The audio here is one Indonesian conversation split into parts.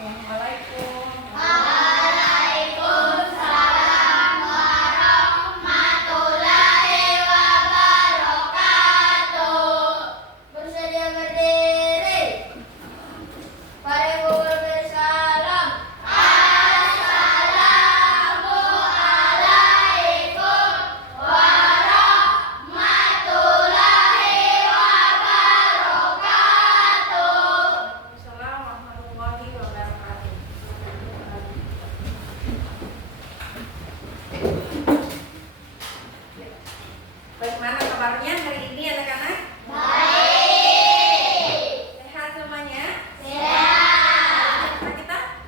Assalamualaikum. Waalaikumsalam warahmatullahi wabarakatuh. Bersedia berdiri. Mari guru bersalam. Assalamualaikum warahmatullahi wabarakatuh. Assalamualaikum warahmatullahi wabarakatuh. Bagaimana kabarnya hari ini anak-anak? Baik. Sehat semuanya? Sehat. Sehat kita?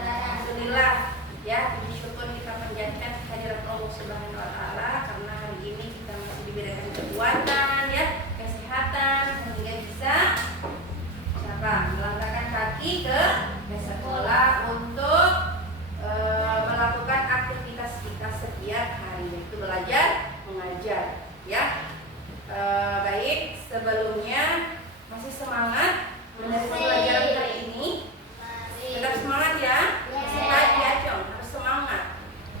Alhamdulillah ya, puji syukur kita panjatkan kehadirat Allah Subhanahu wa taala karena hari ini kita masih diberikan kekuatan ya, kesehatan sehingga bisa melangkahkan kaki ke sekolah untuk melakukan aktivitas kita setiap hari, yaitu belajar mengajar ya. Baik, sebelumnya masih semangat menerima pelajaran hari ini? Tetap semangat ya. Masih pagi ya, Jong. Harus semangat.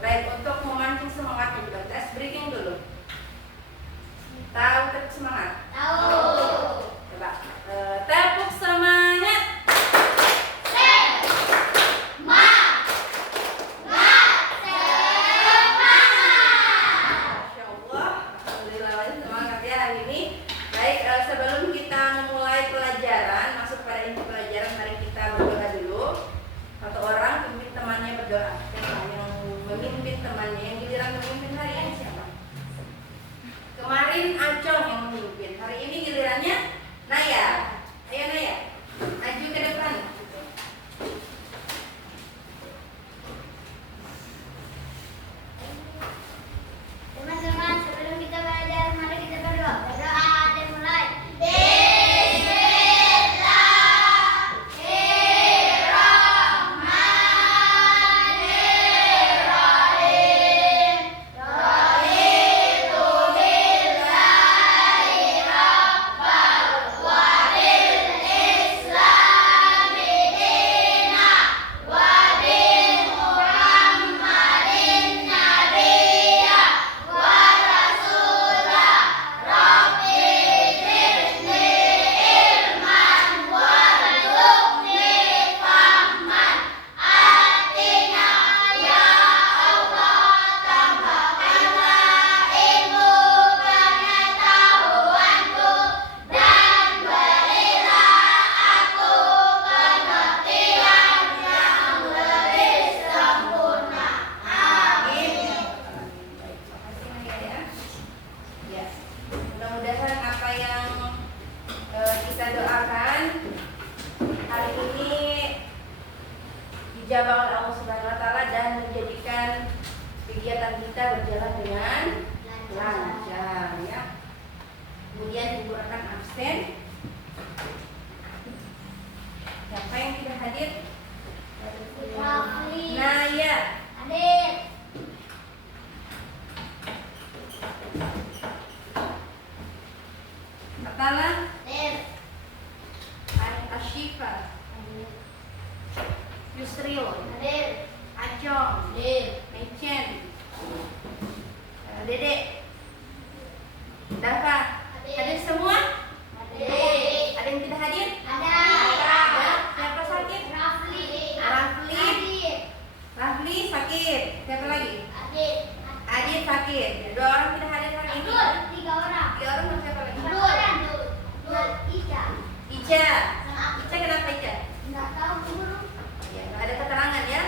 Baik, untuk memancing semangatnya juga tes breathing dulu. Tahu tetap semangat? Tahu. Coba tepuk semangat. Masya Allah, alhamdulillah semangat ya hari ini. Baik, sebelum kita memulai pelajaran, masuk pada inti pelajaran, mari kita berdoa dulu. Satu orang pimpin temannya berdoa. Siapa yang memimpin temannya? Yang giliran memimpin hari ini siapa? Kemarin Acong yang memimpin. Hari ini gilirannya Naya. Ayo Naya, maju ke depan. Teman-teman, sebelum kita belajar, mari kita berdoa. Berdoa dan mulai. Bismillahirrahmanirrahim. Raditu billahi rabban wa bil islami dinan wa bi Muhammadin nabiyya wa rasulah. Rabbi zidni ilman warzuqni fahman. Artinya ya Allah, tambahkanlah ilmu pengetahuanku dan berilah aku pengertian yang lebih sempurna. Amin. Baik, makasih Naya ya. Ya, mudah-mudahan apa yang kita doakan hari ini dijabah oleh Allah Subhanahu wa taala dan menjadikan kegiatan kita berjalan dengan lancar ya. Kemudian Ibu akan absen. Siapa yang tidak hadir? Rafli. Naya. Hadir. Atala. Hadir. Ashifa. Yusril. Hadir. Acong. Hadir. Mechen. Dedek. Dafa. Hadir. Hadir semua? Hadir. Ada yang tidak hadir? Ada. Ada. Siapa sakit? Rafli. Rafli. Hadir. Rafli sakit. Siapa lagi? Hadir. Adit sakit. Dua orang tidak hadir hari ini. Abdul, 3 orang. Tiga orang sama siapa lagi? Abdul. Ica. Ica. Sama Ica kenapa Ica? Enggak tahu guru. Ya, nggak ada keterangan ya.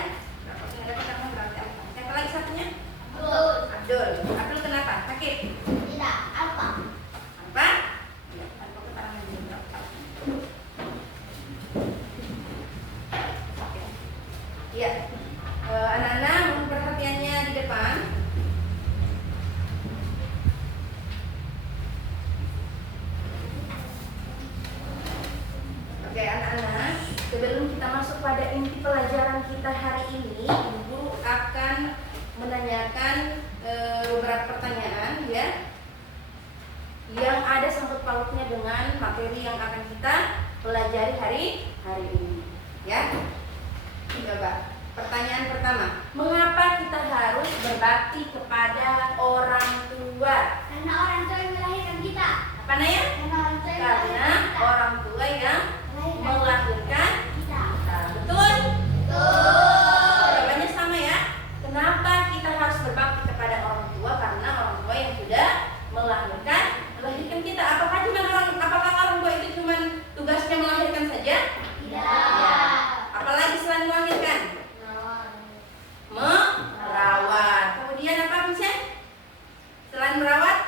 Kalau nggak ada keterangan berarti apa? Siapa lagi satunya? Abdul. Abdul. Abdul kenapa? Sakit. Tidak. Apa? Apa? Ya, tanpa keterangan juga. Iya. Anak-anak mohon perhatiannya di depan. Oke anak-anak, sebelum kita masuk pada inti pelajaran kita hari ini, Ibu akan menanyakan beberapa pertanyaan ya yang ada sangkut pautnya dengan materi yang akan kita pelajari hari ini ya. pertama, mengapa kita harus berbakti kepada orang tua? Karena orang tua yang melahirkan kita. Apa Naya? Karena orang tua yang Karena melahirkan kita. orang tua yang melahirkan kita. kita. Betul? Jawabannya sama ya. Kenapa kita harus berbakti kepada orang tua? Karena orang tua yang sudah melahirkan kita. Apakah orang tua itu cuma tugasnya melahirkan saja? Tidak. Apalagi selain melahirkan? Merawat. Kemudian apa Vincent? Selain merawat,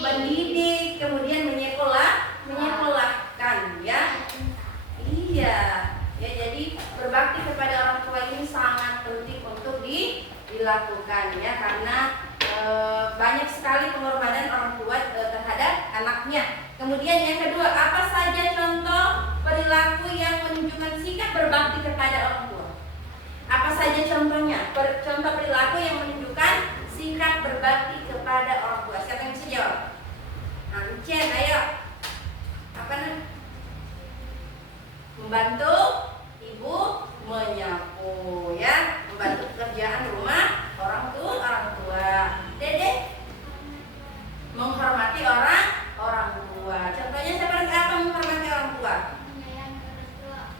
mendidik, kemudian menyekolahkan, ya. Iya. Ya, jadi berbakti kepada orang tua ini sangat penting untuk dilakukan ya, karena banyak sekali pengorbanan orang tua terhadap anaknya. Kemudian yang kedua, apa saja contoh perilaku yang menunjukkan sikap berbakti kepada orang tua? Apa saja contohnya? Contoh perilaku yang menunjukkan sikap berbakti kepada orang tua. Siapa yang bisa jawab? Ancen, ayo. Apa nih? Membantu ibu menyapu, ya, membantu pekerjaan rumah orang tua. Dede menghormati orang tua. Contohnya seperti apa menghormati orang tua?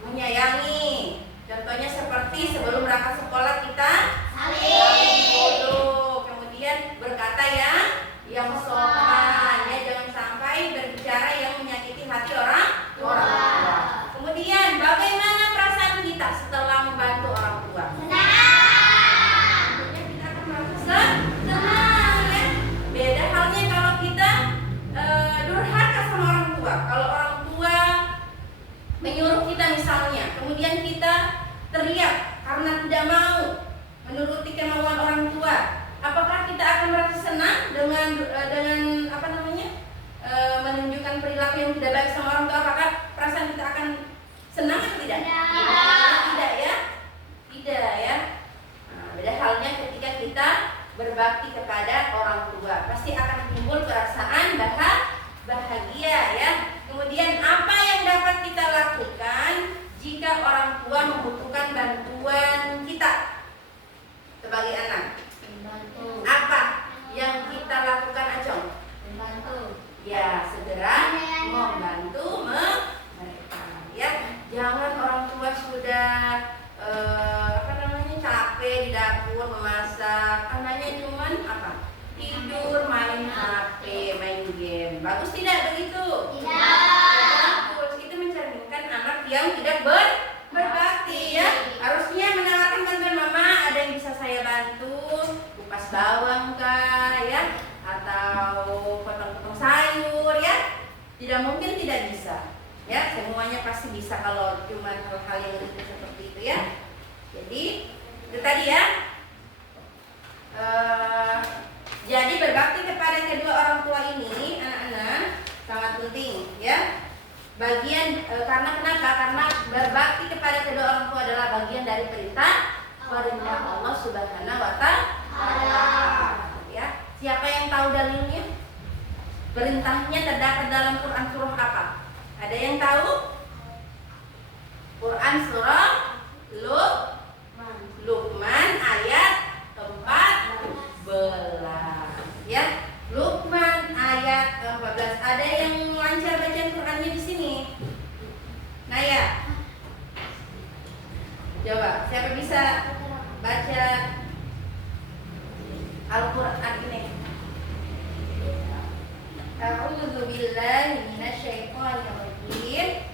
Menyayangi. Contohnya seperti sebelum berangkat sekolah kita salim dulu, kemudian berkata yang sopan, ya, jangan sampai berbicara yang menyakiti hati orang tua. Kemudian bagaimana perasaan kita setelah membantu orang tua? Tentunya kita akan merasa senang, ya. Beda halnya kalau kita durhaka sama orang tua. Kalau orang tua menyuruh kita misalnya, kemudian kita teriak karena tidak mau menuruti kemauan orang tua, apakah kita akan merasa senang dengan apa namanya menunjukkan perilaku yang tidak baik sama orang tua? Apakah perasaan kita akan senang atau tidak? Tidak ya, tidak ya. Nah, beda halnya ketika kita berbakti kepada orang tua, pasti akan timbul perasaan bahagia ya. Kemudian apa yang dapat kita lakukan jika orang tua membutuhkan bantuan kita sebagai anak? Apa yang kita lakukan, Acong? Ya, segera membantu mereka. Ya, jangan orang tua sudah capek di dapur memasak, anaknya cuman tidur, main HP, main game. Bagus tidak begitu? Tidak. Bagus. Itu mencerminkan anak yang tidak berbakti ya. Harusnya menawarkan bantuan, mama, ada yang bisa saya bantu? Kupas bawang kah, ya? Atau potong-potong sayur ya? Tidak mungkin tidak bisa. Ya, semuanya pasti bisa kalau cuma hal-hal yang seperti itu ya. Jadi itu tadi ya. Jadi berbakti kepada kedua orang tua ini, anak-anak, sangat penting ya. Karena kenapa? Karena berbakti kepada kedua orang tua adalah bagian dari perintah Allah Subhanahu wa Ta'ala. Ya. Siapa yang tahu dalilnya? Perintahnya terdapat dalam Quran surah apa? Ada yang tahu? Quran surah Luqman ayat 14. Ya, Luqman ayat 14. Ada yang lancar bacaan Qurannya di sini? Naya. Coba, siapa bisa baca Al-Qur'an ini? A'udzu billahi minasyaitonir rajim.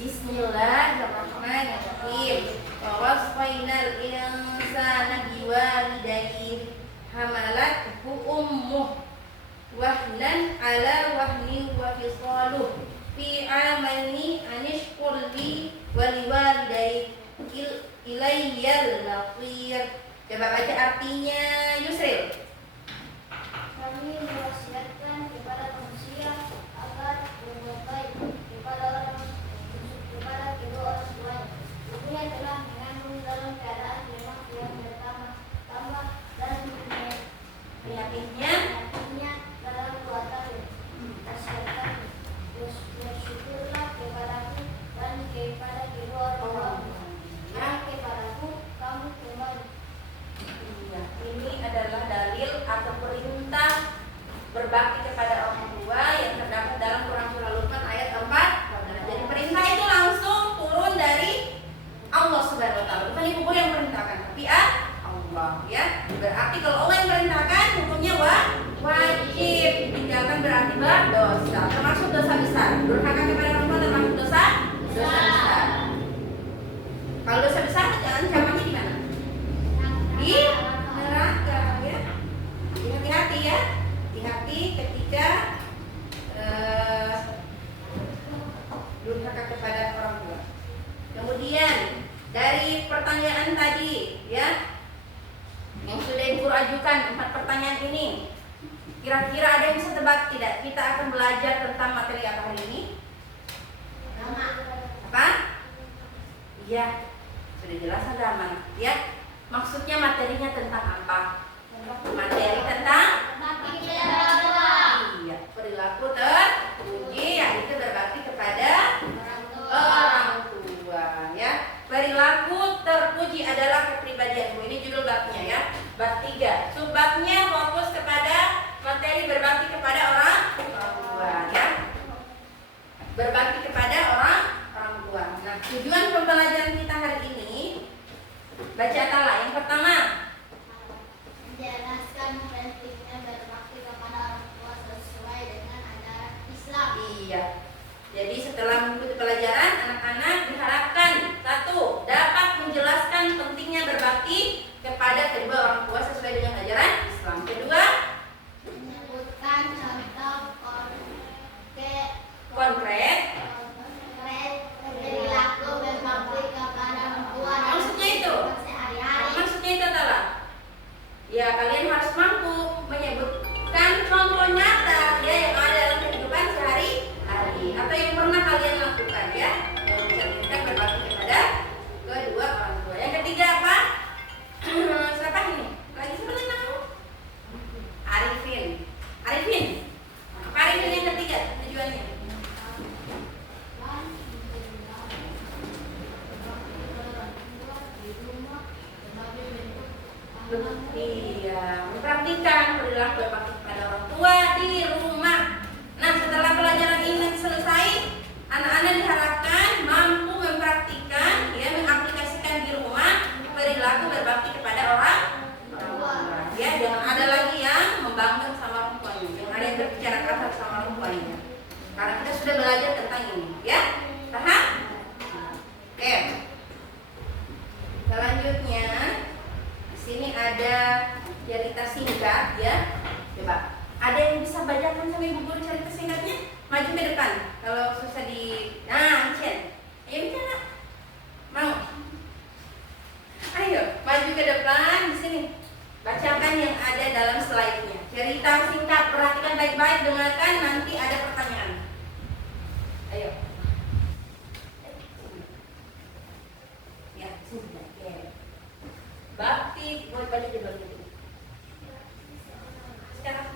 Bismillahirrahmanirrahim. Wa wasfainal insana biwalidayhi hamalathu ummuh wahnan ala wahnin wa fisaluh fi amaini anishkur li wa liwalidayhi ilayyal masir. Coba baca artinya, Yusril. Kami mewasiatkan kepada manusia agar berbuat baik kepada kedua orang tuanya. Dunia telah mengandung dalam keadaan lemah yang bertambah dan Penyakitnya dalam 2 tahun. Wasiatkan bersyukurlah kepadaku dan kepada kedua orang tuamu. Dan kepadaku pertanyaan tadi, ya, yang sudah Ibu ajukan 4 pertanyaan ini, kira-kira ada yang bisa tebak tidak? Kita akan belajar tentang materi apa hari ini? Apa? Iya, sudah jelas agama, ya. Maksudnya materinya tentang apa? Materi tentang iya, perilaku terpuji, yaitu berbakti kepada orang tua, ya. Perilaku terpuji adalah kepribadianmu. Ini judul babnya, ya. Bab 3. Subbabnya fokus kepada materi berbakti kepada orang tua, ya. Berbakti kepada orang tua. Nah, tujuan pembelajaran kita hari ini, baca tala. Yang pertama, menjelaskan pentingnya berbakti kepada orang tua sesuai dengan ajaran Islam. iya. Jadi setelah mengikuti pelajaran, anak-anak diharapkan 1. Dapat menjelaskan pentingnya berbakti kepada kedua orang tua sesuai dengan ajaran Islam. 2. Menyebutkan contoh Konkret. perilaku berbakti kepada orang tua dan Maksudnya itu? sehari-hari. Maksudnya itu adalah, ya, kalian harus mampu menyebutkan contoh nyata, ya, yang ada dalam kehidupan sehari-hari atau yang pernah kalian lakukan, ya, yang mencerminkan berbakti kepada kedua orang tua. Yang ketiga apa? Siapa ini? Lagi sebenarnya namamu? Arifin. Arifin. Apa Arifin yang ketiga tujuannya? Iya, mempraktikkan perilaku berbakti kepada orang tua di rumah. Nah, setelah pelajaran ini selesai, anak-anak diharapkan mampu mempraktikkan, ya, mengaplikasikan di rumah perilaku berbakti kepada orang tua. Ya, jangan ada lagi yang membangkang sama orang tuanya, jangan ada yang berbicara kasar sama orang tuanya. Karena kita sudah belajar tentang ini, ya. Paham? Oke. Selanjutnya, sini ada cerita singkat, ya. Coba, ada yang bisa bacakan sama Ibu Guru cerita singkatnya? Maju ke depan. Kalau susah di, nah, Cien, ayo bicara. Mau? Ayo, maju ke depan di sini. Bacakan yang ada dalam slide-nya. Cerita singkat, perhatikan baik-baik, dengarkan, nanti ada pertanyaan. Ayo. Ya, sudah. Oke. Bakti, mau baca judul itu. Sekarang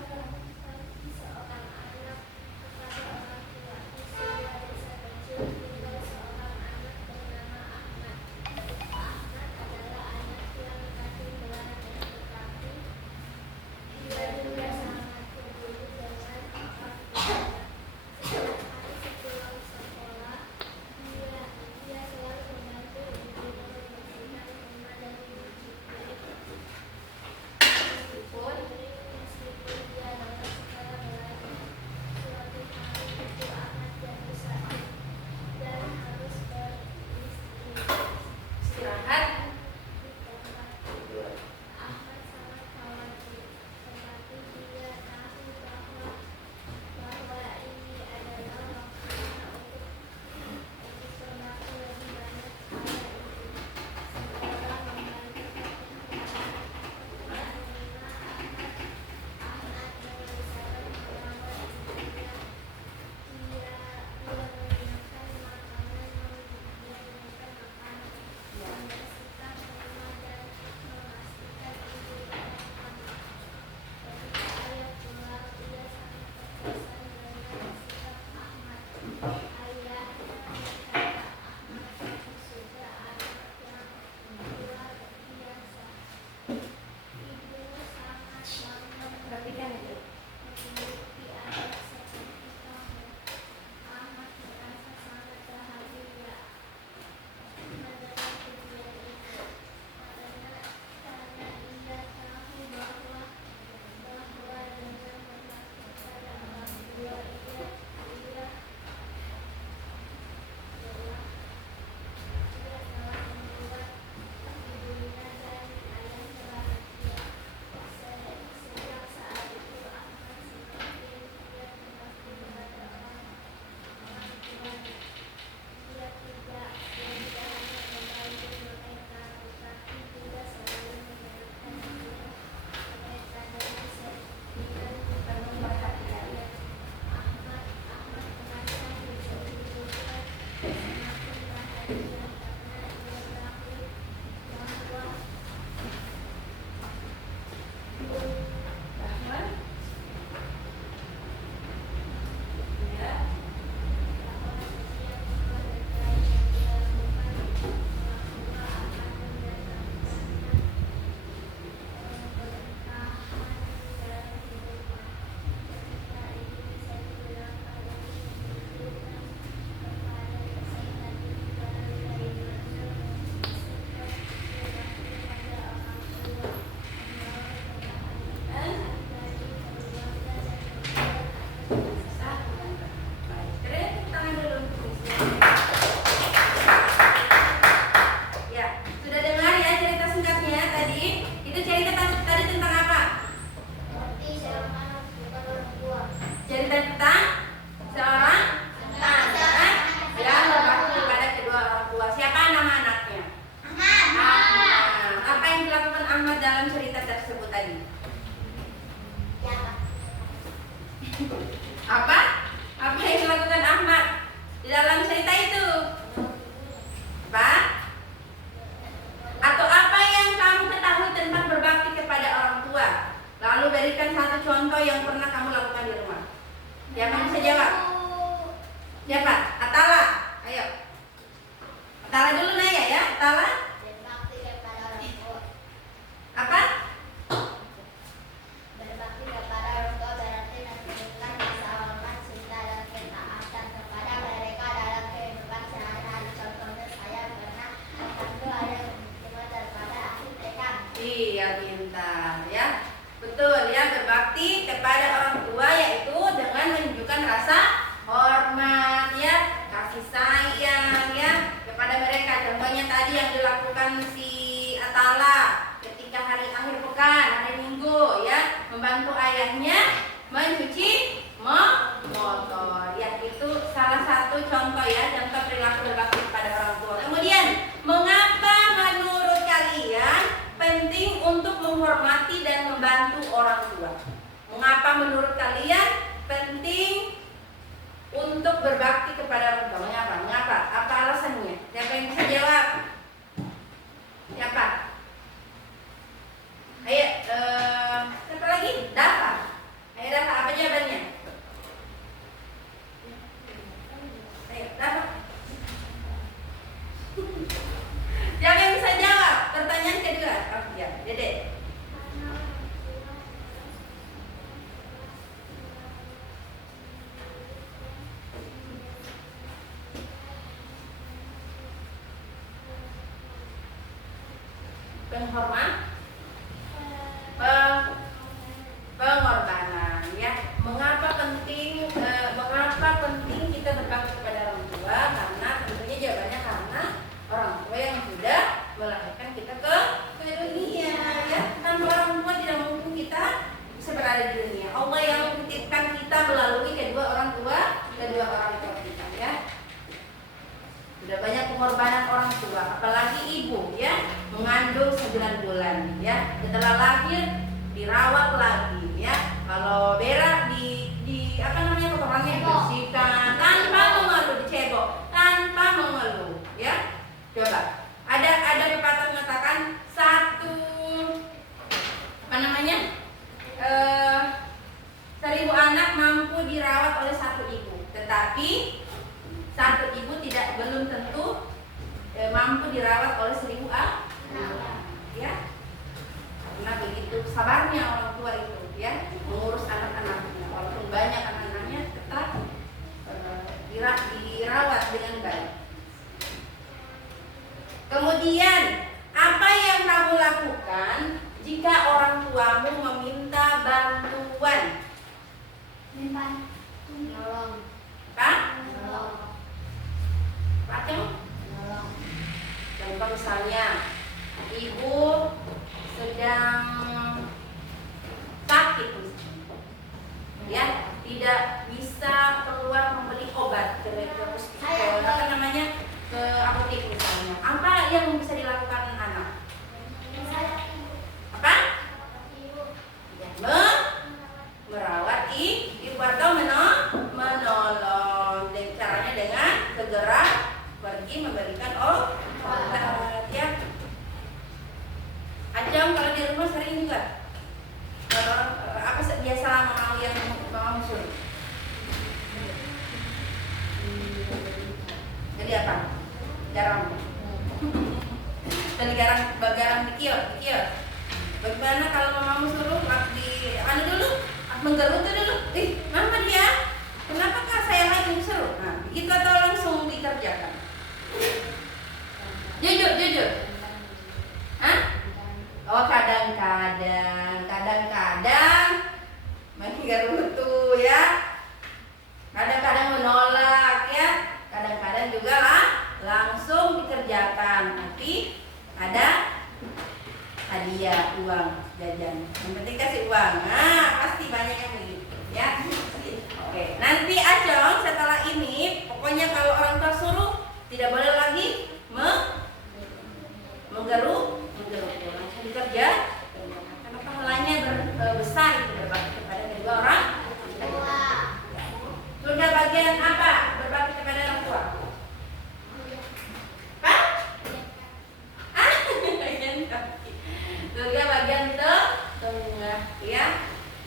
Rahman. Ya. Ya, sudah dengar ya cerita singkatnya tadi? Itu cerita tadi tentang apa? Cerita tentang seorang anak yang berbakti kepada kedua orang tua. Siapa nama anaknya? Ahmad. Apa yang dilakukan Ahmad dalam cerita tersebut tadi? Apa? Apa yang dilakukan Ahmad di dalam cerita itu? Apa? Atau apa yang kamu ketahui tentang berbakti kepada orang tua? Lalu berikan satu contoh yang pernah kamu lakukan di rumah. Siapa yang bisa jawab? Siapa? Atala. Ayo. Atala dulu Naya ya. Atala. Berbakti kepada orang tua. Apa? Berbakti kepada orang tua berarti menunjukkan rasa hormat, cinta dan ketaatan kepada mereka dalam kehidupan sehari-hari. Contohnya saya pernah membantu ayah menjemur daripada akhir tekan. Iya, pintar ya. Betul ya, berbakti kepada orang tua yaitu dengan menunjukkan rasa hormat ya, kasih sayang ya kepada mereka. Contohnya tadi yang dilakukan si Atala ketika hari akhir pekan, hari Minggu ya, membantu ayahnya mencuci motor. Ya, itu salah satu contoh ya, contoh perilaku berbakti kepada orang tua. Kemudian, mengapa menurut kalian penting untuk menghormati dan membantu orang tua? Mengapa menurut kalian penting untuk berbakti kepada orang tua? Mengapa? Mengapa? Apa alasannya? Siapa yang bisa jawab? Siapa? Ayo, siapa lagi? Dafa. Ayo Dafa, apa jawabannya? Ayo, Dafa. Siapa yang bisa jawab? Pertanyaan kedua. Oh ya, Dede. Pengorbanan ya. Mengapa penting kita berbakti kepada orang tua? Karena tentunya jawabannya karena orang tua yang sudah melahirkan kita ke dunia ya. Tanpa orang tua tidak mungkin kita bisa berada di dunia. Allah yang menitipkan kita melalui kedua orang tua kita ya. Sudah banyak pengorbanan orang tua, apalagi ibu ya, mengandung 9 bulan ya, setelah lahir dirawat lagi ya. Kalau berak di apa namanya kotorannya dibersihkan tanpa mengeluh, dicebok tanpa mengeluh ya. Coba ada pepatah mengatakan satu apa namanya 1000 anak mampu dirawat oleh satu ibu, tetapi satu ibu belum tentu mampu dirawat oleh 1000 anak ya. Karena begitu sabarnya orang tua itu ya mengurus anak-anaknya, walaupun banyak anak-anaknya tetap dirawat dengan baik. Kemudian apa yang kamu lakukan jika orang tuamu meminta bantuan? Nolong. Pak? Nolong. Macam? Nolong. Contoh misalnya ibu sedang sakit ya, tidak bisa keluar membeli obat ke apotek misalnya. Apa yang bisa dilakukan anak? Apa? Ya, merawat ibu atau menolong. Dan caranya dengan segera pergi memberikan sholat ya. Acung kalau di rumah sering juga. Kalau apa biasa mau yang mau musuh. Jadi apa? Garam. Dan garam dikit. Bagaimana kalau mamamu suruh di dulu, menggerutu dulu. Mama dia, kenapa kak saya lagi suruh? Nah, begitu atau langsung dikerjakan? Jujur. Hah? Oh kadang-kadang menggerutu ya. Kadang-kadang menolak ya. Kadang-kadang juga langsung dikerjakan. Tapi ada hadiah uang jajan. Yang penting kasih uang. Nah, pasti banyak yang begitu ya. Oke, nanti Acung setelah ini pokoknya kalau orang tua suruh tidak boleh lagi menggeru langsung dikerja karena pahalanya besar itu berbakti kepada kedua orang tua. Surga bagian apa? Berbakti kepada orang tua. Surga bagian tengah ya.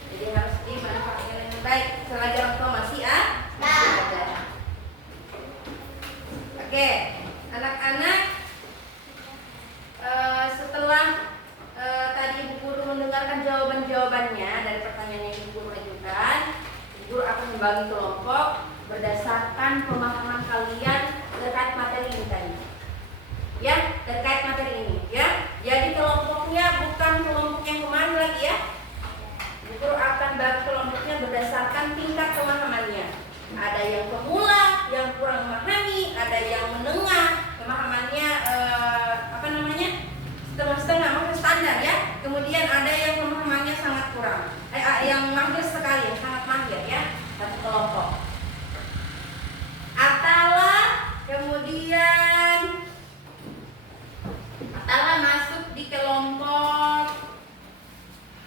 Jadi harus dimanfaatkan dengan baik selagi orang tua masih ada. Oke, anak-anak setelah tadi Ibu Guru mendengarkan jawabannya dari pertanyaan yang Ibu Guru ajukan, Ibu Guru akan membagi kelompok berdasarkan pemahaman kalian terkait materi ini tadi. Ya, terkait materi ini ya. Jadi kelompoknya bukan kelompok yang kemana lagi ya. Ibu Guru akan bagi kelompoknya berdasarkan tingkat pemahamannya. Ada yang pemula, yang kurang memahami, ada yang menengah, pemahamannya setengah-setengah, maksudnya standar ya. Kemudian ada yang pemahamannya sangat kurang, yang mahir sekali, sangat mahir ya. Satu kelompok. Atala masuk di kelompok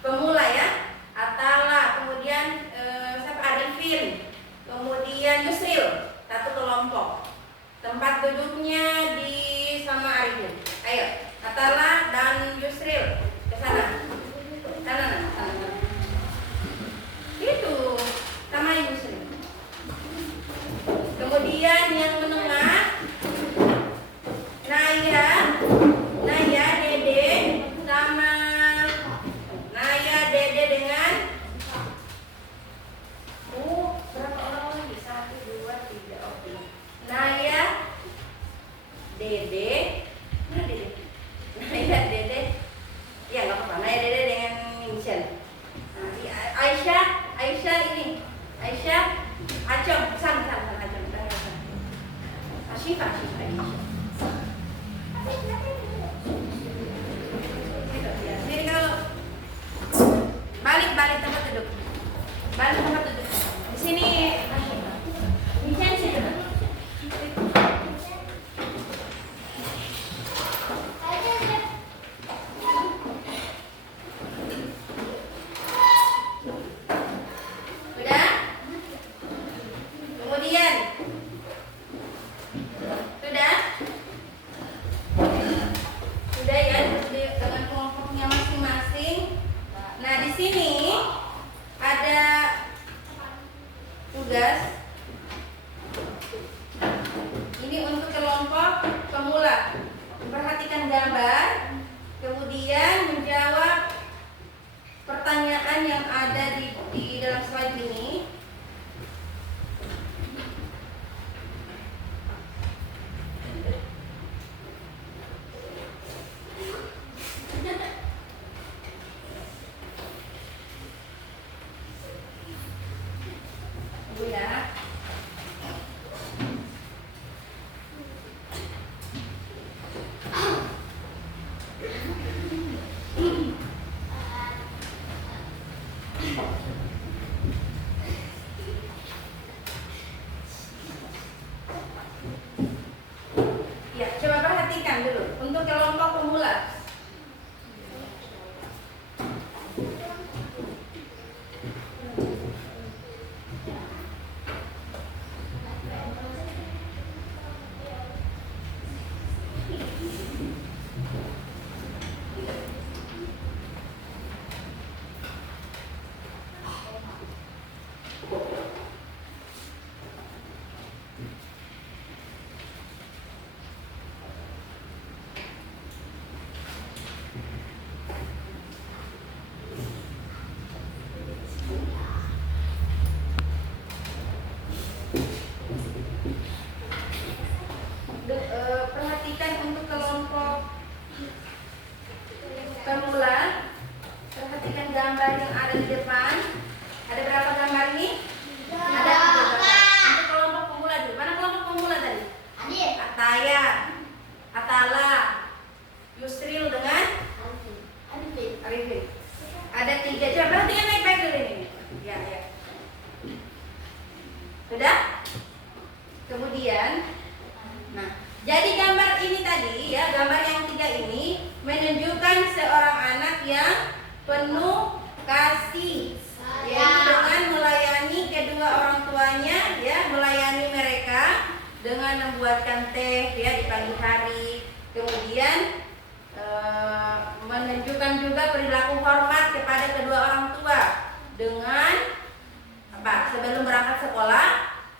pemula ya. Atala, kemudian siapa? Arifin, kemudian Yusril, satu kelompok. Tempat duduknya di sama Arifin. Ayo, Atala dan Yusril ke sana. Sana. Itu sama Yusril. Kemudian yang menengah Naya, Dede sama Naya, Dede dengan berapa orang lagi? 1, 2, 3, oke. Naya, Dede, mana Dede? Naya, Dede, ya nggak apa-apa. Naya, Dede dengan Michelle. Nanti Aisyah ini, Acung, sana Acung, Asyifa. Sini kalau balik tempat duduk. Di sini Michelle sini. Pemula, perhatikan gambar yang ada di depan. Ada berapa gambar ini? Ada 3 gambar. Untuk kelompok pemula dulu. Mana kelompok pemula tadi? Ataya, Atala, Yusril dengan Arifin. Ada 3. Coba perhatikan baik-baik dulu ini. Ya, ya. Sudah? Kemudian, nah, jadi gambar ini tadi ya, gambar yang 3 ini menunjukkan seorang anak yang penuh kasih, yaitu dengan melayani kedua orang tuanya, ya, melayani mereka dengan membuatkan teh ya di pagi hari. Kemudian menunjukkan juga perilaku hormat kepada kedua orang tua dengan apa? Sebelum berangkat sekolah,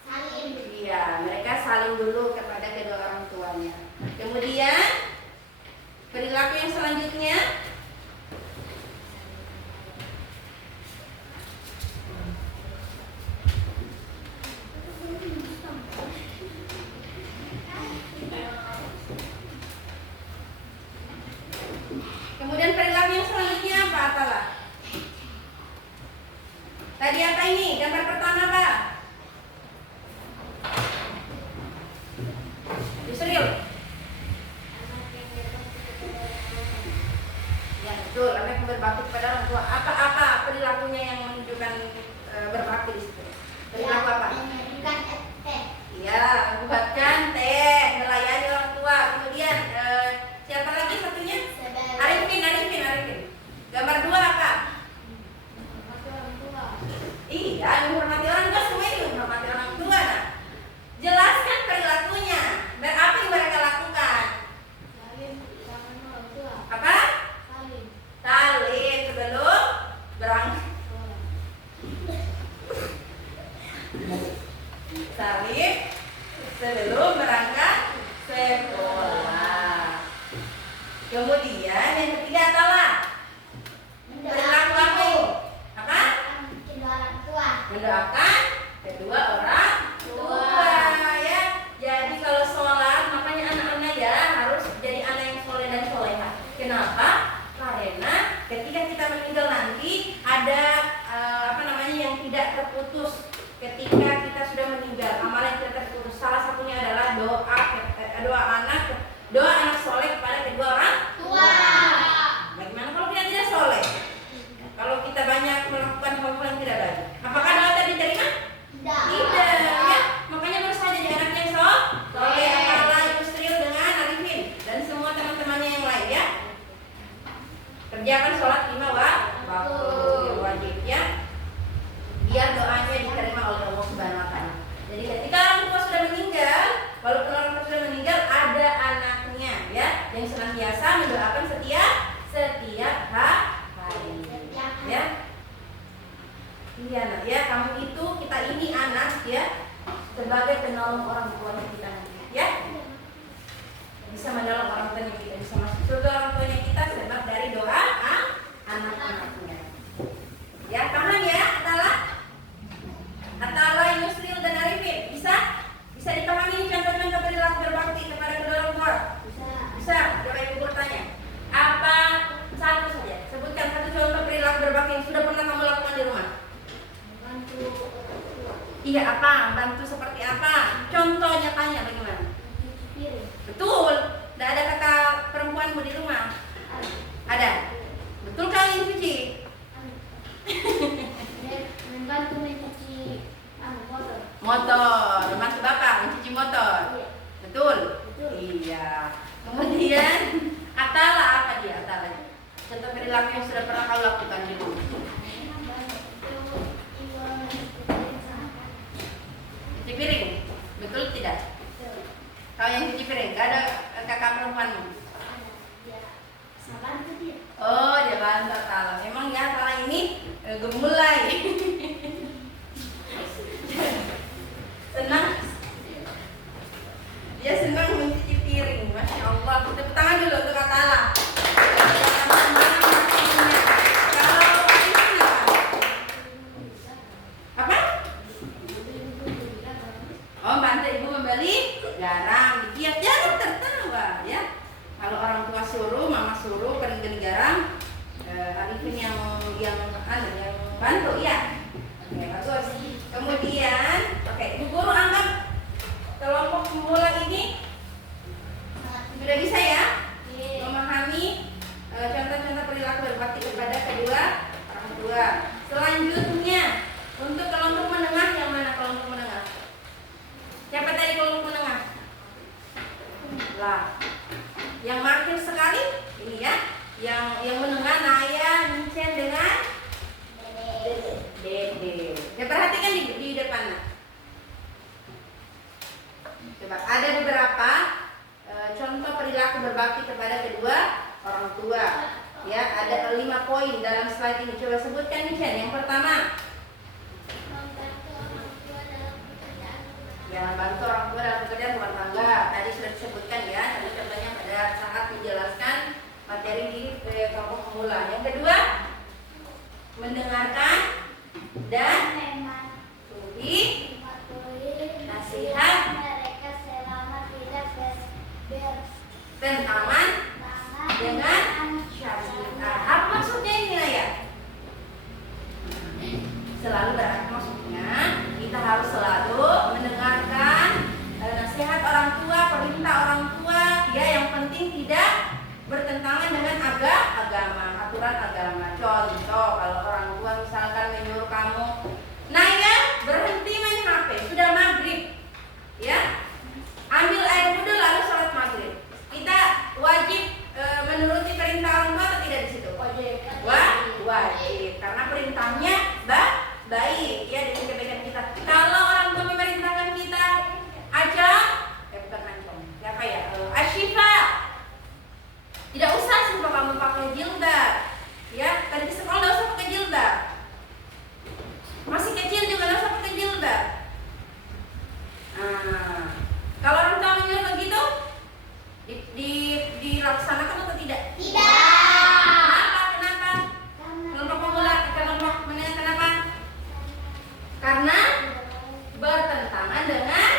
Salim. iya, mereka saling dulu kepada kedua orang tuanya. Kemudian perilaku yang selanjutnya, apa Atala? Tadi apa ini? Gambar pertama apa? Yusril. Ya betul, anak yang berbakti kepada orang tua. Apa perilakunya yang menunjukkan berbakti di situ? Perilaku apa? Menunjukkan teh. Iya, membuatkan teh, melayani orang tua. Kemudian siapa lagi satunya? Arifin. Gambar 2 apa? Iya, menghormati orang tua. Semua ini menghormati orang tua. Nah, jelaskan perilakunya. Apa yang mereka lakukan? Apa? Salim sebelum berangkat. Salim sebelum berangkat sekolah. Kemudian yang ketiga adalah perilaku apa? Apa? Mendoakan kedua orang tua ya. Jadi kalau sholat, makanya anak-anak ya harus jadi anak yang soleh dan soleha. Kenapa? Karena ketika kita meninggal nanti ada yang tidak terputus. Ketika kita sudah meninggal, amalan yang tidak terputus. Salah satunya adalah doa anak soleh kepada kedua orang tua. Bagaimana kalau kita tidak soleh? Kalau kita banyak melakukan hal-hal yang tidak baik, apakah doa tadi diterima? Tidak. Ya, makanya harus saja jadi anak yang soleh. Atala, Yusril dengan Arifin dan semua teman-temannya yang lain ya. Kerjakan sholat 5 waktu yang wajib ya, biar doanya diterima oleh Allah Subhanahu Wa Taala. Jadi ketika orang tua sudah meninggal, walaupun orang tua sudah meninggal, ada anaknya ya yang senantiasa mendoakan setiap hari ya. Iya nak ya, kamu itu, kita ini anak ya, sebagai penolong orang tuanya kita nanti ya. Bisa menolong orang tuanya kita, bisa masuk surga orang tuanya kita sebab dari doa anak-anaknya. Ya, paham ya? Atala, Yusril dan Arifin. Bisa dipahami contoh-contoh perilaku berbakti kepada kedua orang tua? Bisa. Coba ibu bertanya. Apa satu saja? Sebutkan satu contoh perilaku berbakti yang sudah pernah kamu lakukan di rumah. Iya, apa? Bantu seperti apa? Contoh nyatanya bagaimana? Betul. Tidak ada kakak perempuanmu di rumah? Ada. Betul kali yang cuci? Membantu mencuci motor, membantu bapak mencuci motor. Iya. Betul? Betul. Iya. Kemudian Atala, apa dia Atala? Contoh perilaku yang sudah pernah kau lakukan di rumah. Cuci piring, betul tidak? Kau yang cuci piring, gak ada kakak perempuanmu? Oh, dia bantu Atala. Memang ya Atala ini gemulai. Senang. Dia senang mencuci piring. Masya Allah. Tepuk tangan dulu untuk Atala. Apa? Oh, bantu ibu membeli garam. Jangan tertawa ya. Kalau orang tua suruh, mama suruh, kering garam, Bantu ya. Oke, bagus. Kemudian, oke, Ibu Guru anggap kelompok pemula ini sudah bisa ya memahami contoh-contoh perilaku berbakti kepada kedua orang tua. Selanjutnya, untuk kelompok menengah, yang mana kelompok menengah? Siapa tadi kelompok menengah? Lah, yang markir sekali ini ya, yang menengah Naya, Mincen dengan Dede. Ya, perhatikan di depan. Coba ada beberapa contoh perilaku berbakti kepada kedua orang tua. Ya, ada 5 poin dalam slide ini. Coba sebutkan Mincen. Yang pertama, ya, bantu orang tua dalam pekerjaan rumah tangga. Tadi sudah disebutkan ya. Tadi contohnya pada saat menjelaskan materi di kelompok pemula. Yang kedua, mendengarkan dan mematuhi nasihat bertentangan dengan syariat. Apa maksudnya ini ya? Selalu berarti maksudnya kita harus selalu mendengarkan nasihat orang tua, perintah orang tua, ya, yang penting tidak bertentangan dengan agama, aturan agama. Contoh, kalau orang tua misalkan menyuruh kamu, Naya, berhenti main HP, sudah maghrib, ya, ambil air wudhu lalu sholat maghrib. Kita wajib menuruti perintah orang tua atau tidak di situ? Wajib, karena perintahnya baik, ya, demi kebaikan kita. Kalau orang tua memerintahkan kita, bukan ancam, siapa ya? Asyifa, tidak usah sumpah kamu pakai jilbab, ya, tadi di sekolah nggak usah pakai jilbab, masih kecil juga nggak usah pakai jilbab. Nah, kalau orang tua menyuruh begitu, dilaksanakan atau tidak? Kenapa? Kelompok pemula, kelompok menengah, kenapa? Karena bertentangan dengan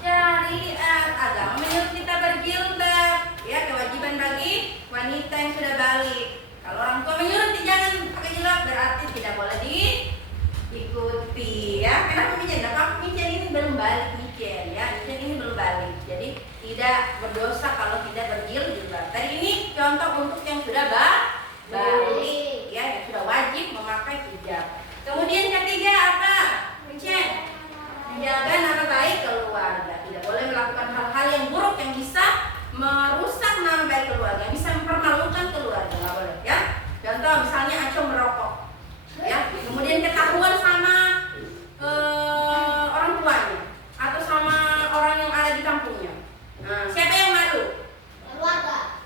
syariat. Agama menyuruh kita berjilbab, ya, kewajiban bagi wanita yang sudah balik. Kalau orang tua menyuruh jangan pakai jilbab, berarti tidak boleh diikuti, ya. Kenapa Mincen? Nah, Mincen ini belum balik, Mincen, ya. Mincen ini belum balik, jadi tidak berdosa kalau tidak berjilbab. Tadi ini contoh untuk yang sudah balik, ya, yang sudah wajib memakai hijab. Kemudian ketiga apa, Mincen? Menjaga nama baik keluarga. Tidak boleh melakukan hal-hal yang buruk yang bisa merusak nama baik keluarga, bisa mempermalukan keluarga, nggak boleh, ya. Contoh misalnya Aco merokok, ya, kemudian ketahuan sama orang tuanya atau sama orang yang ada di kampungnya. Nah, siapa yang malu? Keluarga.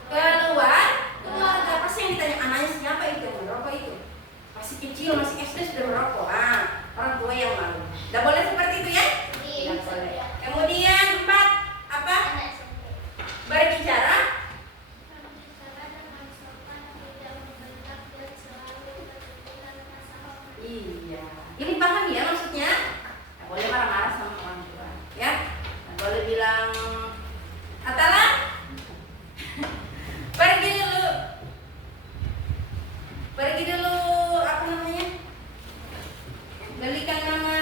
Pasti yang ditanya, anaknya siapa itu yang merokok itu? Masih kecil, masih SD sudah merokok. Orang tua yang malu. Tidak boleh seperti itu, ya? Tidak boleh. Kemudian 4, apa? Berbicara. Iya. Ini paham ya maksudnya? Tidak boleh marah-marah sama orang tua, ya? Tidak boleh bilang, Atala, pergi dulu, apa namanya? Belikan mama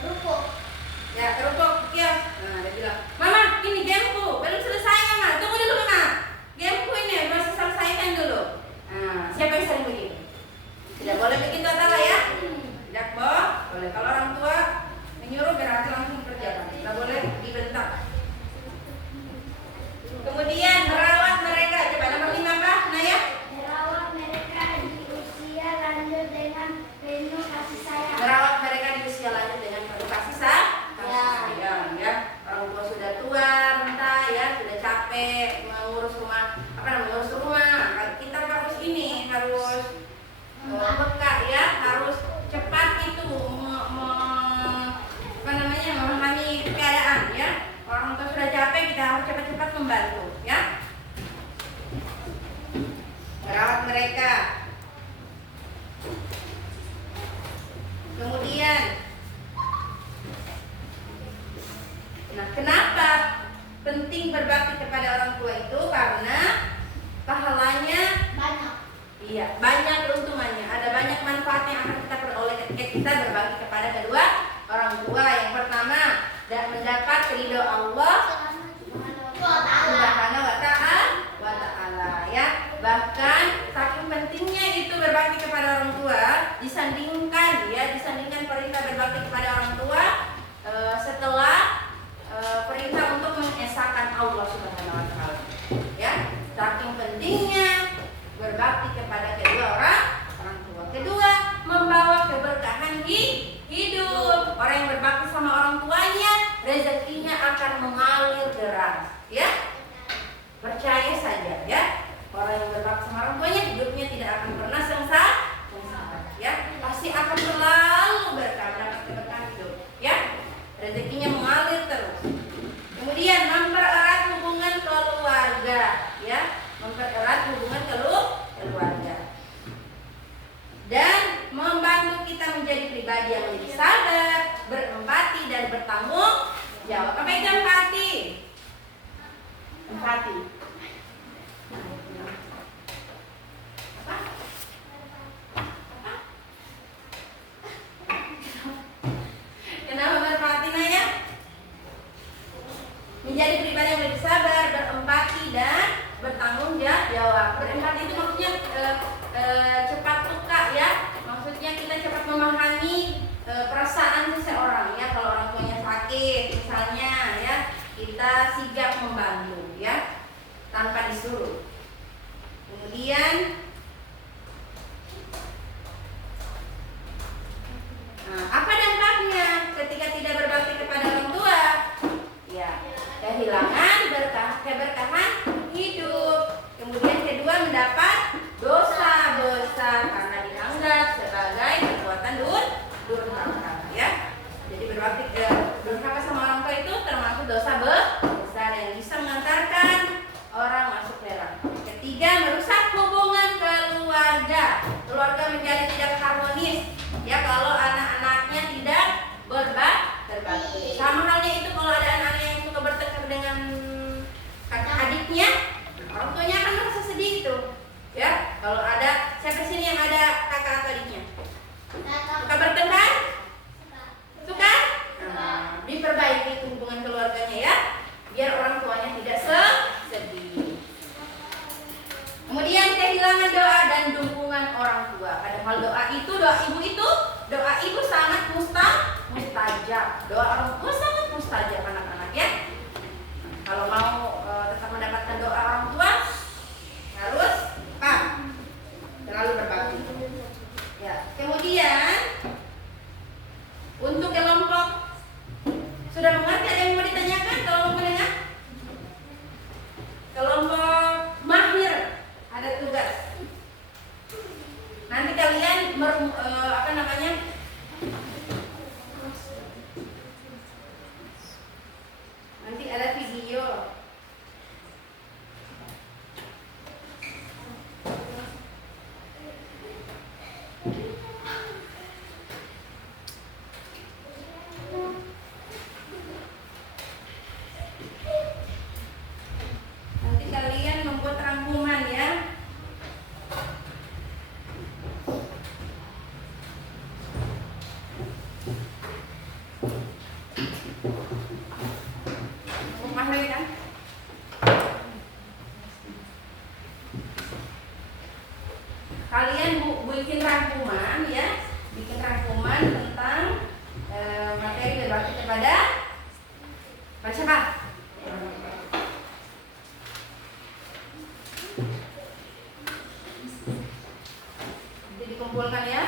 kerupuk. Ya, kerupuk kios. Nah, dia bilang, Mama, ini gameku belum selesai, Mama. Tunggu dulu, Mama. Gameku ini masih selesaikan dulu. Nah, siapa yang sering begitu? Tidak boleh begitu, Atala, ya? Tidak boleh. Kalau orang tua menyuruh berarti langsung kerjakan. Tidak boleh dibentak. Kemudian merawat mereka. Coba nomor 5 apa, Naya? Merawat mereka di usia lanjut dengan penuh kasih sayang. Merawat mereka di usia lanjut dengan penuh kasih sayang, ya. Orang tua sudah tua, renta, ya, sudah capek mengurus rumah, kita harus peka, ya, harus cepat itu memahami keadaan, ya. Orang tua sudah capek, kita harus cepat-cepat membantu, ya. Merawat mereka. Kemudian, nah, kenapa penting berbakti kepada orang tua itu? Karena pahalanya Banyak. iya, banyak keuntungannya, ada banyak manfaat yang akan kita ya. Saking pentingnya berbakti kepada kedua orang tua. Kedua, membawa keberkahan hidup. Orang yang berbakti sama orang tuanya, rezekinya akan mengalir deras, ya. Percaya saja, ya. Orang yang berbakti sama orang tuanya, hidupnya tidak akan pernah sengsara, ya. Pasti akan selalu berkah, mendapat keberkahan hidup, ya. Rezekinya mengalir terus. Kemudian mempererat hubungan keluarga, ya. Mempererat hubungan keluarga. Dan membantu kita menjadi pribadi yang lebih sabar, berempati dan bertanggung jawab. Apa itu empati? Empati. Apa? Kenapa berempati, Naya? Menjadi pribadi yang lebih sabar, berempati dan bertanggung jawab. Berempati itu maksudnya cepat peka, ya. Maksudnya kita cepat memahami perasaan seseorang, ya. Kalau orang tuanya sakit misalnya, ya, kita sigap membantu, ya, tanpa disuruh. Kemudian apa dampaknya ketika tidak berbakti kepada orang tua? Ya, kehilangan keberkahan hidup. Kemudian kedua, mendapat dosa besar karena dianggap sebagai perbuatan durhaka, ya. Jadi berbakti durhaka sama orang tua itu termasuk dosa besar yang bisa mengantarkan orang masuk neraka. Ketiga, merusak hubungan keluarga. Keluarga menjadi tidak harmonis, ya, kalau anak-anaknya tidak berbakti. Sama halnya itu kalau ada anak yang suka bertengkar dengan kakak adiknya, orang tuanya akan merasa sedih itu, ya. Kalau ada siapa sini yang ada kakak atau adiknya suka bertengkar, suka, diperbaiki itu hubungan keluarganya, ya, biar orang tuanya tidak sedih. Kemudian kehilangan doa dan dukungan orang tua. Padahal doa ibu sangat mustajab. Doa orang tua sangat mustajab, anak-anak, ya. Kalau mau tetap mendapatkan doa orang tua, harus selalu berbakti. Ya. Kemudian untuk kelompok, sudah mengerti, ada yang mau ditanyakan? Kelompok menengah, kelompok mahir, ada tugas. Nanti kalian nanti ada video. Nanti kalian membuat rangkuman, ya. Kalian bikin rangkuman, ya, bikin rangkuman tentang materi berbakti kepada siapa? Nanti dikumpulkan, ya.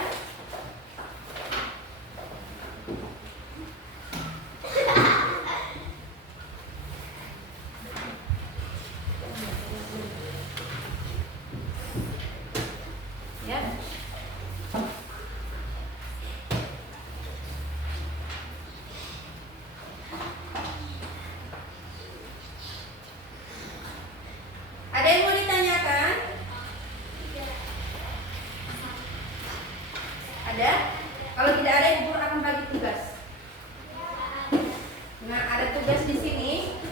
Ada yang mau ditanyakan? Ada? Kalau tidak ada, Ibu akan bagi tugas. Nah, ada tugas di sini.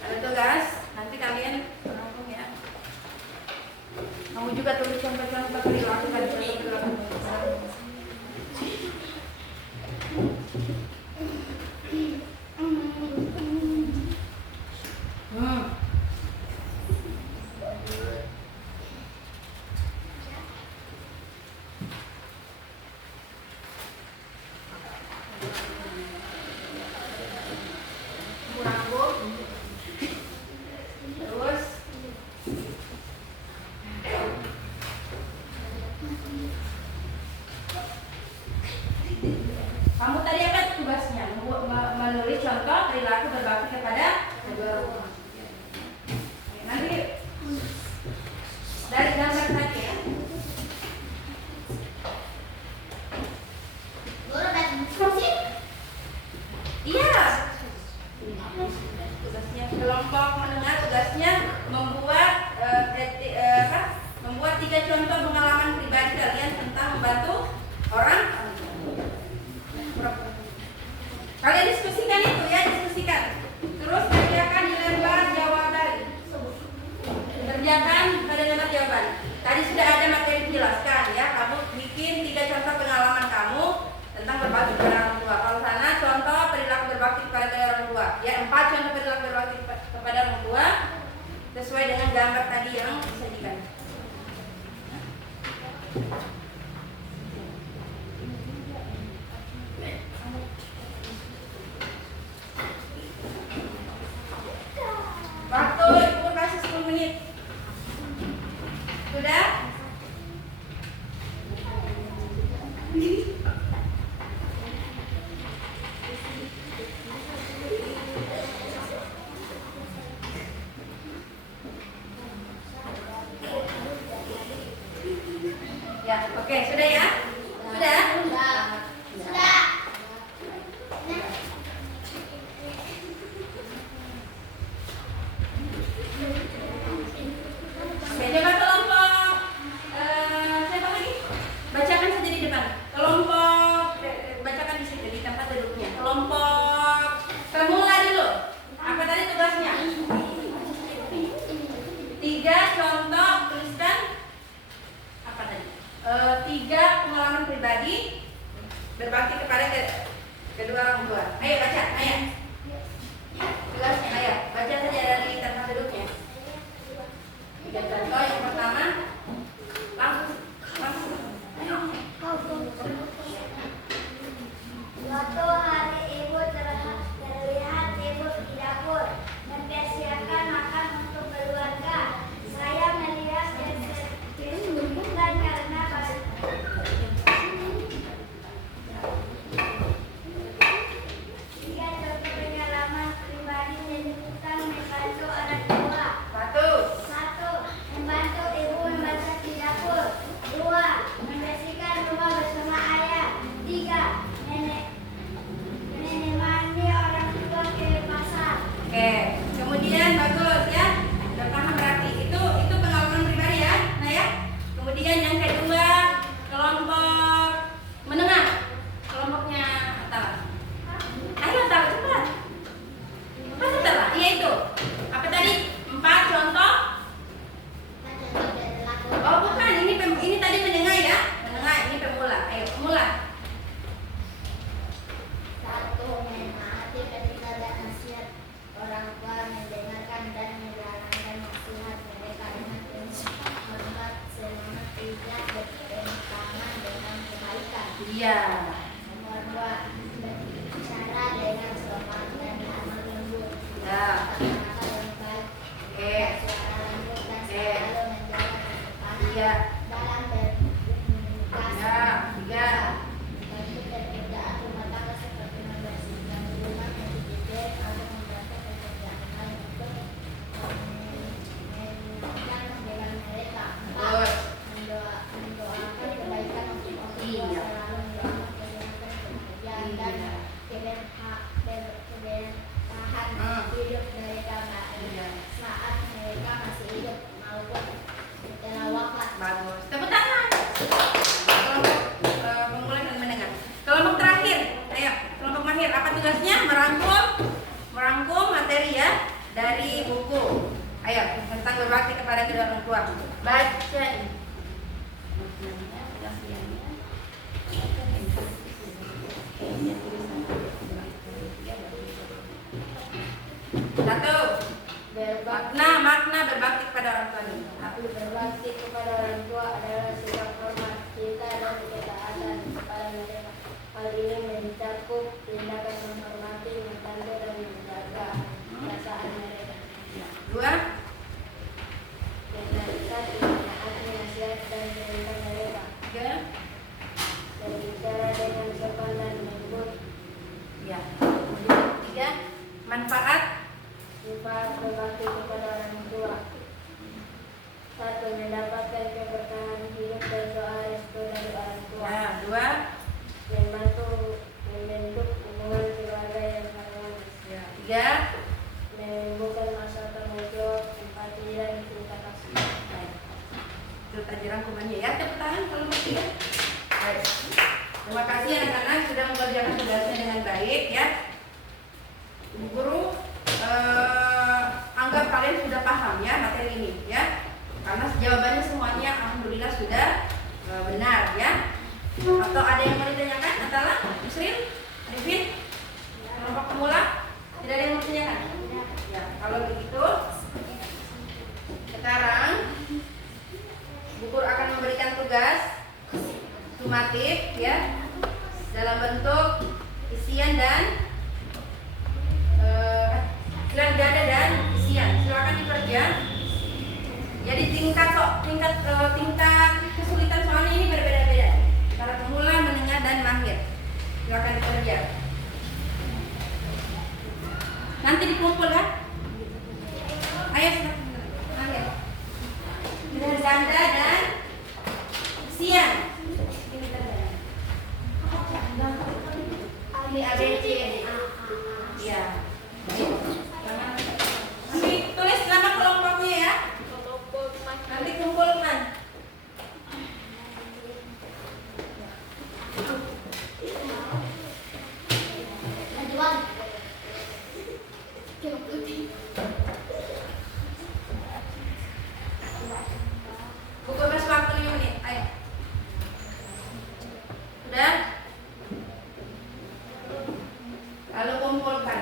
Ada tugas. Nanti kalian rangkum, ya. Kamu juga tulis contoh-contoh perilaku tadi. Kurang Kelompok menengah tugasnya membuat membuat 3 contoh pengalaman pribadi kalian tentang membantu orang. Kalian diskusikan itu ya, diskusikan. Terus kerjakan di lembar jawaban. Kerjakan pada lembar jawaban. Tadi sudah ada materi menjelaskan ya. Kamu bikin 3 contoh pengalaman kamu tentang berbakti kepada orang tua. Kalau sana contoh perilaku berbakti kepada orang tua. Ya, 4 contoh perilaku berbakti kepada orang tua sesuai dengan gambar tadi yang disajikan. Waktu Ibu kasih 10 menit. Sudah? Ya, oke, sudah ya? Sudah? Sudah. Oke, coba kelompok siapa lagi? Bacakan saja di depan. Kelompok bacakan di situ di tempat duduknya. Kelompok pemula dulu. Apa tadi tugasnya? 3 contoh tuliskan apa tadi? 3 pengalaman pribadi berbakti kepada kedua orang tua. Ayo baca, ayo. Tugasnya, ayo baca saja dari tempat duduknya. 3 contoh. Yang pertama, langsung. Suatu hari ibu terlihat sibuk di dapur mempersiapkan makan untuk keluarga. Saya melihat bukan karena tiga contoh pengalaman pribadi menyebutkan membantu orang tua. 1. Membantu ibu memasak di dapur. 2. Membersihkan rumah bersama ayah. 3. Menemani orang tua ke pasar. Oke, kemudian bagus ya. Udah paham berarti. Itu pengalaman pribadi ya. Nah ya. Kemudian yang kedua, kelompok menengah. Kelompoknya Atala. Ayo Atala cepat. Apa Atala? Iya itu. Apa tadi? 4 contoh. Oh bukan, ini tadi menengah ya. Menengah, ini pemula. Ayo pemula. 1. Menaati perintah dan nasihat orang tua, mendengarkan dan menjalankan nasihat mereka dengan penuh hormat, semangat, tidak bertentangan dengan kebaikan. Iya. Nomor 2. Berbicara dengan sopan dan lemah lembut. Ya. Kata-kata yang baik, Oke. suara lembut dan Oke. selalu menjaga kesopanan Iya. dalam berkomunikasi. Ya. 3. Membantu pekerjaan rumah tangga seperti membersihkan rumah, mencuci atau membantu pekerjaan lain untuk menyenangkan dengan mereka. 4. Mendoakan kebaikan untuk orang tua, Iya. selalu mendoakan kesehatan, kebahagiaan dan keberkahan hidup mereka Iya. saat mereka masih hidup maupun setelah wafat. Bagus. Tepuk tangan. Kelompok pemula dan menengah. Kelompok terakhir. Ayo, kelompok mahir. Apa tugasnya? Merangkum materi ya dari buku. Ayo, tentang berbakti kepada kedua orang tua. Baca. Satu. Makna berbakti kepada orang tua. Berbakti kepada orang tua adalah sikap hormat, cinta, dan ketaatan kepada mereka. Hal ini mencakup tindakan menghormati, membantu, dan menjaga perasaan mereka. 2. Mendengarkan, menaati nasihat dan perintah mereka. 3. Berbicara dengan sopan dan lembut. Ya. Kemudian 3. Manfaat. Berbakti kepada orang tua. 1. Mendapatkan keberkahan hidup dan doa restu dari orang tua. Ya. 2. Membentuk hubungan keluarga yang harmonis. Ya. 3. Menimbulkan masalah tidak menceritakan kasus. Baik. Itu tadi rangkumannya ya. Tepuk tangan kalau begitu ya. Baik. Terima kasih anak-anak sudah mengerjakan tugasnya dengan baik ya. Ibu Guru anggap kalian sudah paham ya materi ini ya. Karena jawabannya semuanya alhamdulillah sudah benar ya. Atau ada yang mau ditanyakan? Atala, Yusril, Arifin, kelompok pemula? Tidak ada yang mau ditanyakan? Ya, kalau begitu sekarang Bu Guru akan memberikan tugas sumatif ya dalam bentuk isian dan dada dan isian. Silakan dikerja. Jadi tingkat kesulitan soalnya ini berbeda-beda antara pemula, menengah dan mahir. Silakan dikerja. Nanti dikumpul ya. Ayo silakan. Dada dan isian. Ini ABC. Ya. Nanti tulis nama kelompoknya ya. Nanti kumpulkan. Buku bebas waktu 5 menit. Ayo. Sudah? Lalu kumpulkan.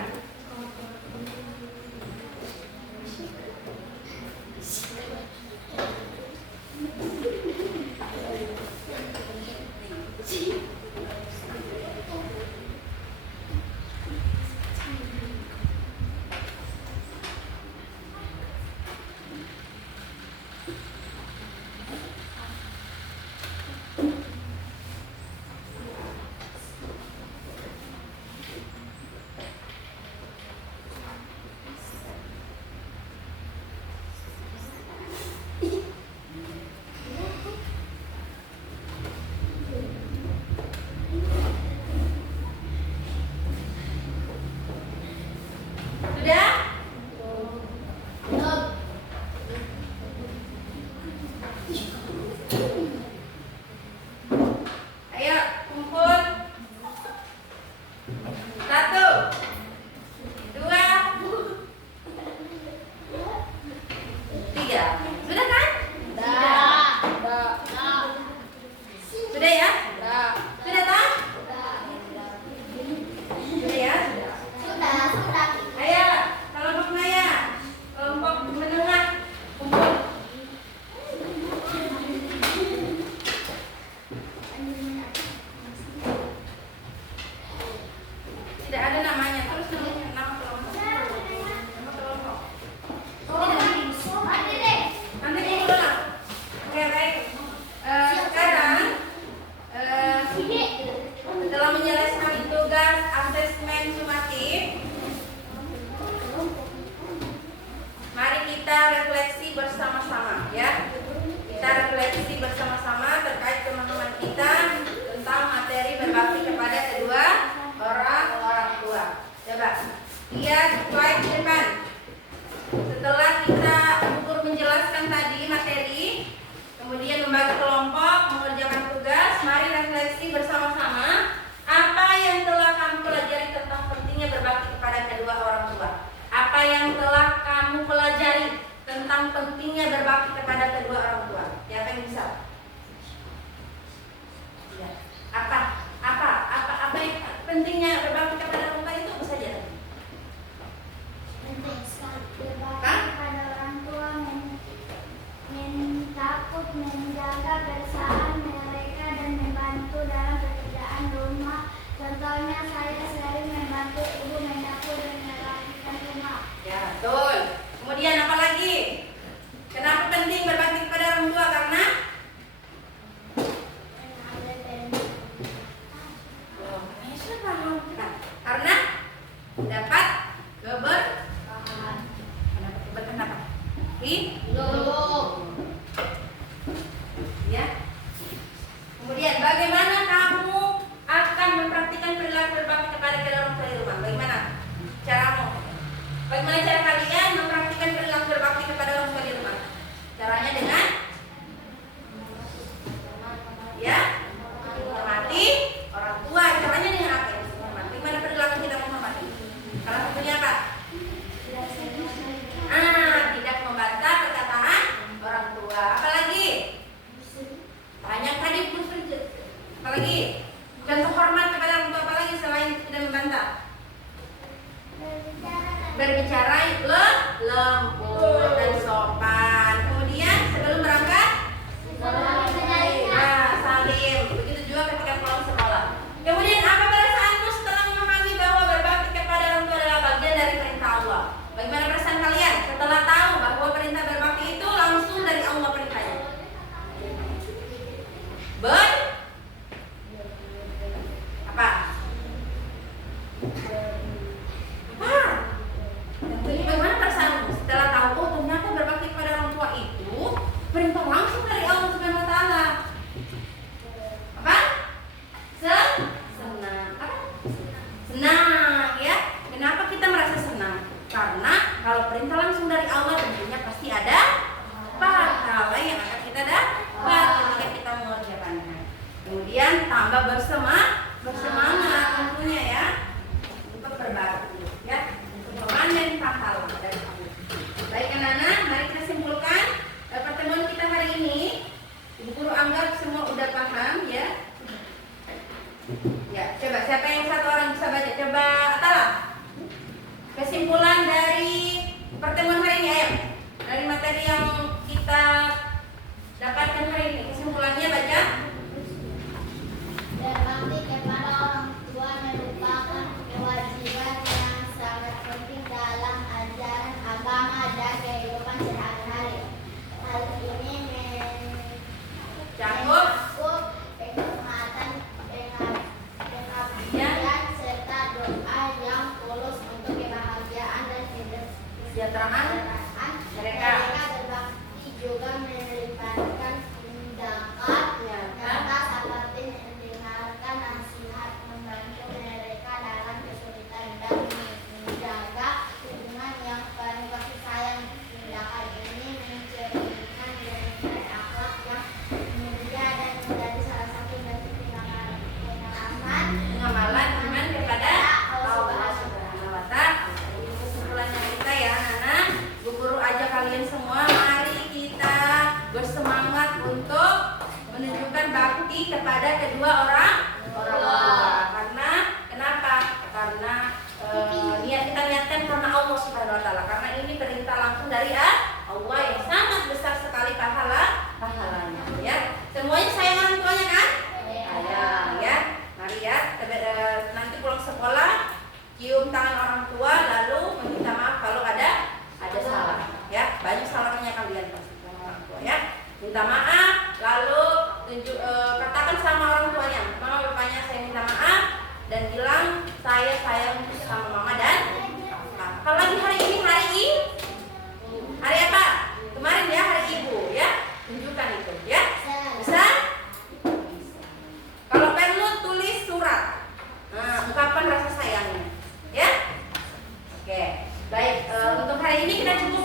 Bagaimana cara kalian mempraktikkan perilaku berbakti kepada orang tua di rumah? lembut dan sopan. Kemudian sebelum berangkat salim. Begitu juga ketika pulang sekolah. Kemudian apa perasaanmu setelah memahami bahwa berbakti kepada orang tua adalah bagian dari perintah Allah? Bagaimana perasaan kalian setelah tahu bahwa perintah berbakti itu langsung dari Allah perintahnya? Apa? Jadi bagaimana perasaanmu setelah tahu oh ternyata berbakti kepada orang tua itu perintah langsung dari Allah Subhanahu wa taala? Apa? Senang. Apa? Senang ya. Kenapa kita merasa senang? Karena kalau perintah langsung dari Allah tentunya pasti ada pahala yang akan kita dapat ketika kita mengerjakannya. Kemudian tambah bersemangat tentunya ya untuk berbakti ya, untuk memanen pahala dari Allah. Baik anak-anak, mari kita simpulkan pertemuan kita hari ini. Ibu guru anggap semua udah paham ya. Ya, coba siapa yang satu orang bisa baca? Coba Atala. Kesimpulan dari pertemuan hari ini, ayo. Dari materi yang kita dapatkan hari ini, kesimpulannya baca. Berbakti kepada orang tua merupakan kewajiban yang sangat penting dalam ajaran agama dan kehidupan sehari-hari. Hal ini Cakup penghormatan, pengabdian serta doa yang tulus untuk kebahagiaan dan Kesejahteraan mereka. Berbakti juga melibatkan tindakan nyata seperti mendengarkan nasihat, membantu mereka dalam kesulitan dan menjaga hubungan yang penuh kasih sayang. Tindakan ini mencerminkan nilai akhlak yang mulia dan menjadi salah satu bentuk Pengamalan iman kepada Allah Subhanahu wa taala. Ini kesimpulannya kita ya anak-anak. Bu guru ajak kalian semua, mari kita bersemangat untuk menunjukkan bakti kepada kedua orang tua. Karena kenapa? Karena niat kita niatkan karena Allah Subhanahu wa taala. Karena ini perintah langsung dari Allah yang sangat besar sekali pahalanya ya. Semuanya sayang orang tuanya kan? Sayang ya. Mari ya, nanti pulang sekolah cium tangan orang tua lalu meminta maaf kalau ada salah ya. Banyak salahnya kalian pasti sama orang tua ya. Minta maaf lalu katakan sama orang tuanya, mama bapaknya saya minta maaf dan bilang saya sayang sama mama dan papa. Kalau lagi hari ini hari apa? Kemarin ya hari ibu ya. Tunjukkan itu ya. Bisa? Kalau perlu tulis surat. Ungkapan rasa sayangnya. Ya? Oke. Baik, untuk hari ini kita cukup